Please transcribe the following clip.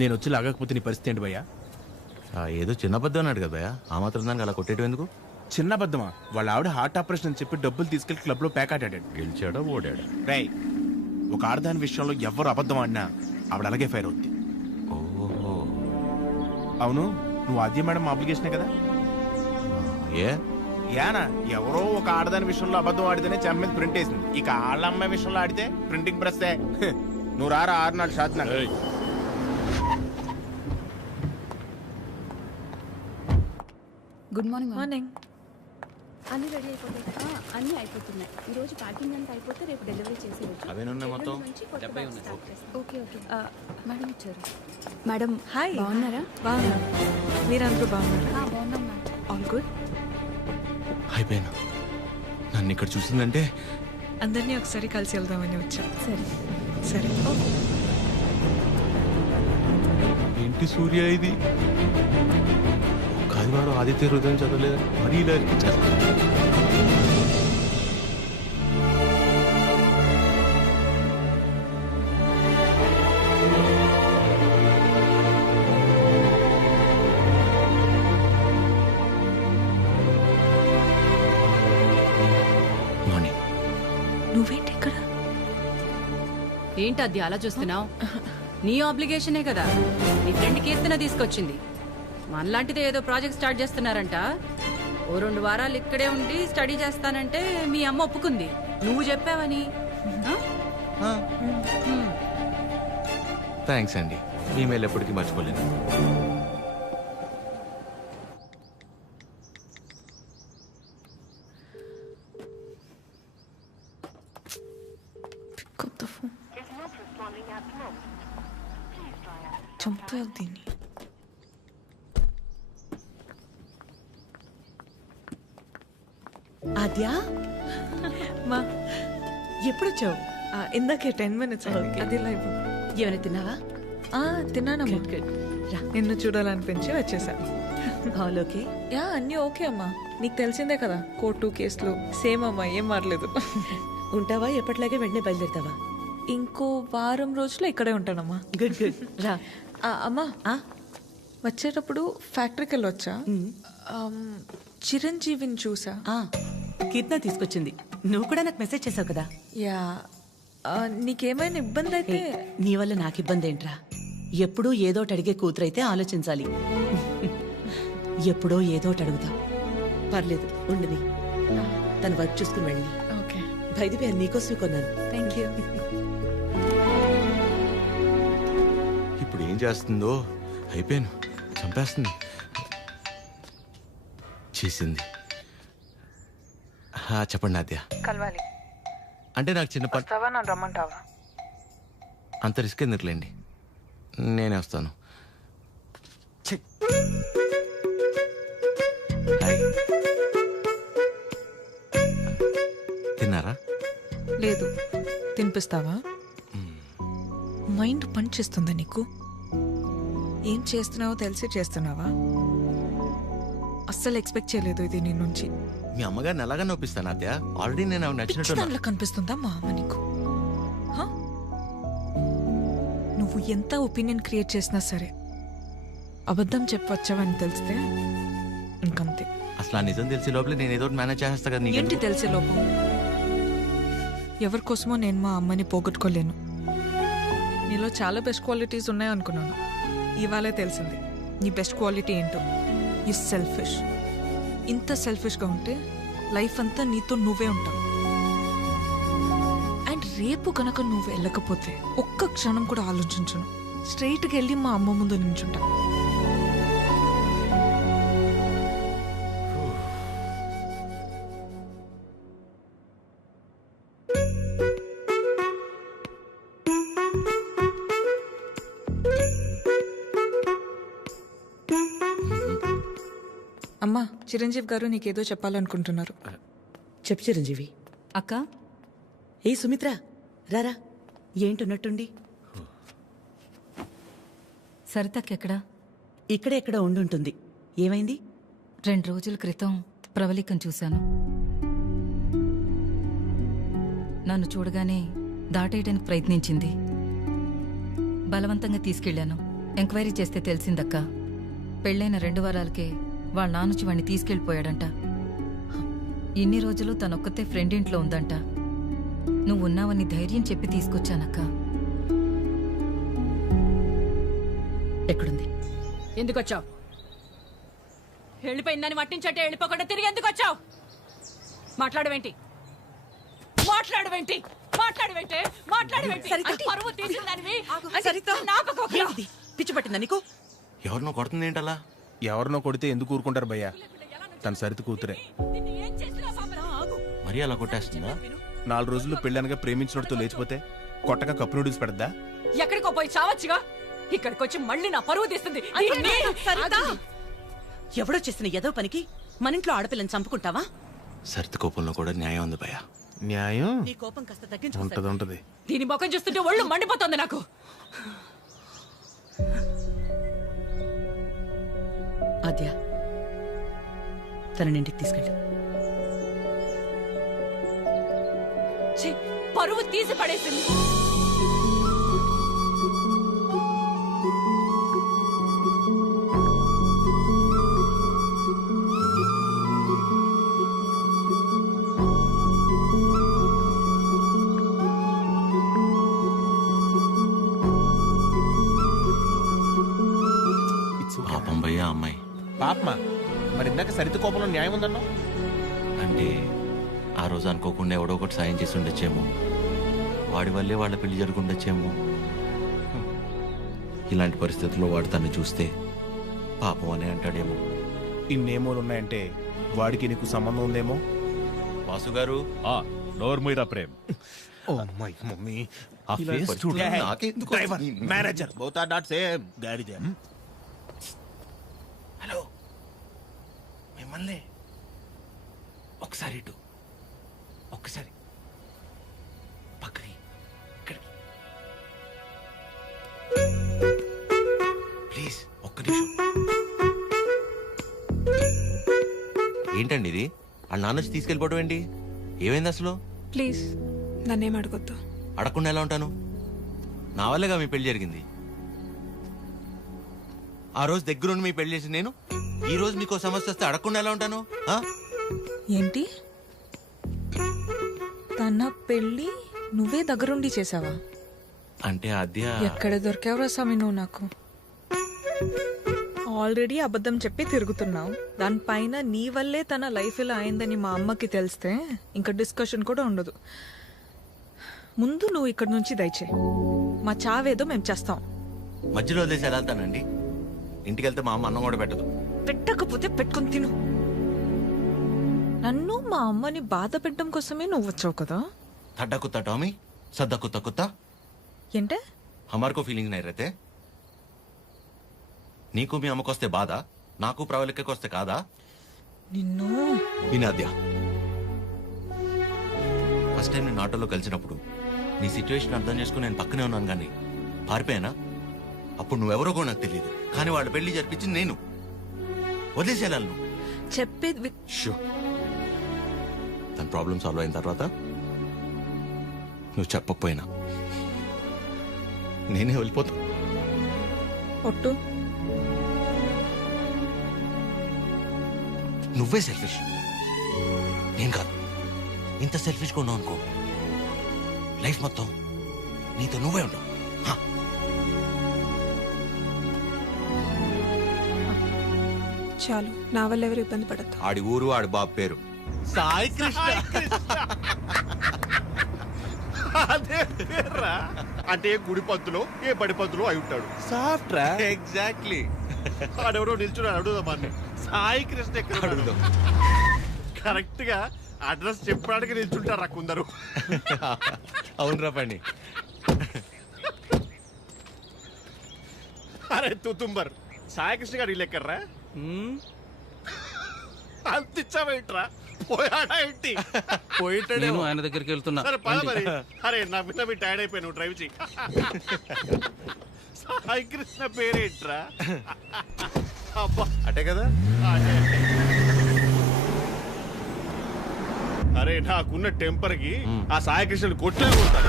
నేను వచ్చి లాగకపోతే నీ పరిస్థితి ఏంటి భయ్యా? ఏదో చిన్న అబద్ధం అన్నాడు కదా భయ్యా, ఆ మాత్రం దానికి అలా కొట్టేయడం ఎందుకు? చిన్న అబద్ధమా? వాళ్ళ ఆవిడ హార్ట్ ఆపరేషన్ అని చెప్పి డబ్బులు తీసుకెళ్లి క్లబ్ లో ప్యాక్ ఆడాడు. గెలిచాడా ఓడాడా? రై, ఒక ఆడదాని విషయంలో ఎవరు అబద్ధం ఆడినా ఆవిడ అలాగే ఫైర్ అవుద్ది. ఓహో. అవును, నువ్వు ఆద్య మేడం అప్లికేషనే కదా? ఏ యానా ఎవరో ఒక ఆడదాని విషయంలో అబద్ధం ఆడితేనే చెమ్మ మీద ప్రింట్ వేసింది. ఇక ఆళ్ళ అమ్మాయి విషయంలో ఆడితే ప్రింటింగ్ ప్రెస్. నువ్వు రారా 6 నాలుగు షాత్. Good morning. మార్నింగ్. అన్ని రెడీ అయిపోతాయి. అన్ని అయిపోతున్నాయి. ఈ రోజు ప్యాకింగ్ అంతా అయిపోతే రేపు డెలివరీ చేసేయచ్చు. అవేనున్నాయి మొత్తం? Okay okay. మేడం వచ్చారు. Madam hi. బాగున్నారా? బాగున్నా. మీరందరూ బాగున్నారా? బాగున్నాం మేడం. All good. అయిపోయాను. నన్ను ఇక్కడ చూసిందంటే అందరినీ ఒకసారి కలిసి వెళ్దామని వచ్చా. సరే సరే. ఏంటి సూర్య ఇది? కాదు వాడు ఆదిత్య హృదయం చదవలేదు, మరీ ఇలా ఇచ్చారు. మార్నింగ్. నువ్వేంటి ఇక్కడ? ఏంటి అది అలా చూస్తున్నావు? నీ ఆబ్లిగేషనే కదా నీ ఫ్రెండ్ కీర్తన తీసుకొచ్చింది. మనలాంటిదే ఏదో ప్రాజెక్ట్ స్టార్ట్ చేస్తున్నారంట. ఓ 2 వారాలు ఇక్కడే ఉండి స్టడీ చేస్తానంటే మీ అమ్మ ఒప్పుకుంది. నువ్వు చెప్పావని. థ్యాంక్స్ అండి, ఈమెయిల్ ఎప్పటికీ మర్చిపోలేను. కొత్త ఫోన్ చంపావు దీన్ని. ఆద్యా, మా ఎప్పుడొచ్చావు? ఇందాకే 10 minutes Okay. అది లైవ్. ఏమైనా తిన్నావా? తిన్నానమ్మా. గుడ్. రా. నిన్ను చూడాలనిపించి వచ్చేసా. All okay? యా, అన్నీ ఓకే అమ్మా. నీకు తెలిసిందే కదా, కోర్టు కేసులు సేమ్ అమ్మా, ఏం మారలేదు. ఉంటావా? ఎప్పటిలాగే వెంటనే బయలుదేరుతావా? ఇంకో వారం రోజులు ఇక్కడే ఉంటానమ్మా. Good good. రా. అమ్మా, ఆ? వచ్చేటప్పుడు ఫ్యాక్టరీకి వెళ్ళొచ్చా? చిరంజీవిని చూసా. కీర్తన తీసుకొచ్చింది. నువ్వు కూడా నాకు మెసేజ్ చేసావు కదా. యా, నీకేమైనా ఇబ్బంది అయితే? నీ వల్ల నాకు ఇబ్బంది ఏంట్రా? ఎప్పుడూ ఏదోటి అడిగే కూతురైతే ఆలోచించాలి. ఎప్పుడో ఏదోటి అడుగుతా. పర్లేదు, ఉండని. తన వర్క్ చూసుకుని వెళ్ళి. ఓకే. బయట పేరు నీకోసమే కొన్నాను. Thank you. ఇప్పుడు ఏం చేస్తుందో? అయిపోయాను, చంపేస్తుంది. చేసింది. చెప్పండి ఆద్య. కలవాలి. అంటే నాకు చిన్న పని. వస్తావా? నన్ను రమ్మంటావా? అంత రిస్క్ ఎందుకులేండి, నేనే వస్తాను. హాయ్. తిన్నారా? లేదు. తినిపిస్తావా? మైండ్ పని చేస్తుందా నీకు? ఏం చేస్తున్నావో తెలిసి చేస్తున్నావా? అస్సలు ఎక్స్పెక్ట్ చేయలేదు ఇది నీ నుంచి. మీ అమ్మగారిని ఎలాగా నొప్పిస్తాను ఆద్య? ఆల్రెడీ నేను ఆవిడ నచ్చినట్టు. దాంట్లో కనిపిస్తుందా మా అమ్మ నీకు? హ? నువ్వు ఎంత ఒపీనియన్ క్రియేట్ చేసినా సరే అబద్ధం చెప్పవచ్చావని తెలిస్తే ఇంకంతే. అసలు ఆ నిజం తెలిసే లోపలే నేను ఏదో మేనేజ్ చేస్తా కదా. ఏంటి తెలిసే లోపం? ఎవరి కోసమో నేను మా అమ్మని పోగొట్టుకోలేను. నీలో చాలా బెస్ట్ క్వాలిటీస్ ఉన్నాయనుకున్నాను. ఇవాళే తెలిసింది నీ బెస్ట్ క్వాలిటీ ఏంటో. ఈ సెల్ఫిష్. ఇంత సెల్ఫిష్గా ఉంటే లైఫ్ అంతా నీతో నువ్వే ఉంటావు. అండ్ రేపు కనుక నువ్వు వెళ్ళకపోతే ఒక్క క్షణం కూడా ఆలోచించను. స్ట్రైట్గా వెళ్ళి మా అమ్మ ముందు నించుంటా. అమ్మా, చిరంజీవి గారు నీకేదో చెప్పాలనుకుంటున్నారు. చెప్పు చిరంజీవి. అక్క, ఏ సుమిత్ర, రారా. ఏంటున్నట్టుండి? సరితక్కెక్కడా? ఇక్కడే ఎక్కడ ఉండుంటుంది. ఏమైంది? 2 రోజుల క్రితం ప్రవళికను చూశాను. నన్ను చూడగానే దాటేయడానికి ప్రయత్నించింది. బలవంతంగా తీసుకెళ్లాను. ఎంక్వైరీ చేస్తే తెలిసిందక్క పెళ్ళైన 2 వారాలకే వాళ్ళ నాన్నొచ్చి వాడిని తీసుకెళ్ళిపోయాడంట. ఇన్ని రోజులు తనొక్కతే ఫ్రెండ్ ఇంట్లో ఉందంట. నువ్వు ఉన్నావని ధైర్యం చెప్పి తీసుకొచ్చానక్క. ఎక్కడుంది? ఎందుకొచ్చావు? వెళ్ళిపోయిందని మట్టించట్టే వెళ్ళిపోకుండా తిరిగి ఎందుకు వచ్చావు? మాట్లాడవేంటి? పరువు తీసిందానివి. ఏంటిది? పిచ్చి పట్టిందా నీకు? ఎవరినో కొడుతుంది ఏంటలా? ఎవరినో కొడితే ఎందుకు ఊరుకుంటారు భయ్యా? తన సరిత కూతురే. మరీ అలా కొట్టేస్తుందా? 4 రోజుల్లో పెళ్ళనగా ప్రేమించినోడితో లేచిపోతే కొట్టగా కప్పు నూడిల్స్ పెడద్దా? ఎక్కడికో పోయి చావచ్చుగా. ఇక్కడికి వచ్చి మళ్ళీ నా పరువు తీస్తుంది. ఎవడో చేసిన ఏదో పనికి మన ఇంట్లో ఆడపిల్లని చంపుకుంటావా? సరిత కోపంలో కూడా న్యాయం ఉంది భయ్యా. న్యాయం నీ కోపం కాస్త తగ్గించుకుంటా. ఉంటది. దీని ముఖం చూస్తుంటే ఒళ్ళు మండిపోతుంది నాకు. ఆద్య, తనని ఇంటికి తీసుకెళ్ళు. ఛీ, పరువు తీసి పడేసింది. పాపం భయ్యా అమ్మాయి. పాపమా? మరి ఇందాక సరిత కోపంలో న్యాయం ఉందన్నా? అంటే ఆ రోజు అనుకోకుండా ఎవడో ఒకటి సాయం చేసి ఉండొచ్చేమో. వాడి వల్లే వాళ్ళ పెళ్లి జరుగుండొచ్చేమో. ఇలాంటి పరిస్థితుల్లో వాడు తను చూస్తే పాపం అనే అంటాడేమో. ఇన్నేమోలు ఉన్నాయంటే వాడికి నీకు సంబంధం ఉందేమో. వాసు గారు, నోర్మీరా ప్రేమ్. ఓ మై మమ్మీ, ఆ ఫేస్ చూడు. నాకెందుకు driver, manager, both are not same. గాడిద. హలో, మిమ్మల్ని ఒకసారి ఇటు, ఒక్కసారి పక్కకి, ఇక్కడికి ప్లీజ్, ఒక్క నిమిషం. ఏంటండి ఇది? వాళ్ళ నాన్న వచ్చి తీసుకెళ్ళిపోవడం ఏంటి? ఏమైంది అసలు? ప్లీజ్ నన్నేం అడగొద్దు. అడగకుండా ఎలా ఉంటాను? నా వల్లేగా మీ పెళ్లి జరిగింది. ఆ రోజు దగ్గరుండి మీ పెళ్లి చేసి నేను ఈ రోజు మీకు సమస్య వస్తే అడగకుండా ఎలా ఉంటాను? ఏంటి? తన పెళ్ళి నువ్వే దగ్గరుండి చేసావా? అంటే అద్య ఎక్కడ దొరికావురా స్వామి నువ్వు నాకు? ఆల్రెడీ అబద్ధం చెప్పి తిరుగుతున్నావు. దానిపైన నీ వల్లే తన లైఫ్ ఇలా అయిందని మా అమ్మకి తెలిస్తే ఇంకా డిస్కషన్ కూడా ఉండదు. ముందు నువ్వు ఇక్కడ నుంచి దయచేయి. మా చావేదో మేము చేస్తాం. మధ్యలో వదిలేసి ఎలా వెళ్తానండి? ఇంటికి వెళ్తే మా అమ్మ అన్నం కూడా పెట్టదు. పెట్టకపోతే పెట్టుకుని తిను. నన్ను మా అమ్మని బాధ పెట్టడం కోసమే నువ్వు వచ్చావు కదా? थड्डा कुत्ता टॉमी, सद्दा कुत्ता कुत्ता। ఏంటే? हमारे को फीलिंग नहीं रहते। నీకు మీ అమ్మకొస్తే బాధ, నాకు ప్రవళికకొస్తే కాదా? నిన్ను వినాద్యా, ఫస్ట్ టైం నేను ఆటోలో కలిసినప్పుడు నీ సిచ్యువేషన్ అర్థం చేసుకుని నేను పక్కనే ఉన్నాను, కానీ పారిపోయానా? అప్పుడు నువ్వెవరో కూడా నాకు తెలియదు, కానీ వాళ్ళ పెళ్లి జరిపించింది నేను. వదిలేసేయాలను చెప్పేది తన ప్రాబ్లం సాల్వ్ అయిన తర్వాత నువ్వు చెప్పకపోయినా నేనే వెళ్ళిపోతా. ఒట్టు. నువ్వే సెల్ఫిష్, నేను కాదు. ఇంత సెల్ఫిష్గా ఉన్నావు అనుకో, లైఫ్ మొత్తం నీతో నువ్వే ఉండవు. చాలు, నా వల్ల ఎవరు ఇబ్బంది పడద్దు. ఆడి ఊరు, ఆడి బాబు పేరు సాయి కృష్ణ. అదే పేర్రా. అంటే గుడి పంతులు ఏ బడి పంతులు అయి ఉంటాడు. సాఫ్ట్ రా. ఎగ్జాక్ట్లీ. ఆడెవడో నిల్చున్నాడు, అడుగుదాం అన్ని. సాయి కృష్ణ ఎక్కడ అడుగుదాం. కరెక్ట్ గా అడ్రస్ చెప్పడానికి నిల్చుంటారా కొందరు. అవునరా పండి. అరే తుతుంబర్, సాయి కృష్ణ గారు ఇల్లు ఎక్కర్రా? అంతిచ్చావేంట్రా? పోయాడా ఏంటి? నేను ఆయన దగ్గరికి వెళ్తున్నా. సరే పద మరి. అరే నా విన్న మీ టైర్డ్ అయిపోయి నువ్వు డ్రైవ్ చెయ్యి. సాయి కృష్ణ పేరేంట్రా? అబ్బా అటే కదా. అదే. అరే నాకున్న టెంపర్ కి ఆ సాయి కృష్ణని కొట్లే కొడతాను.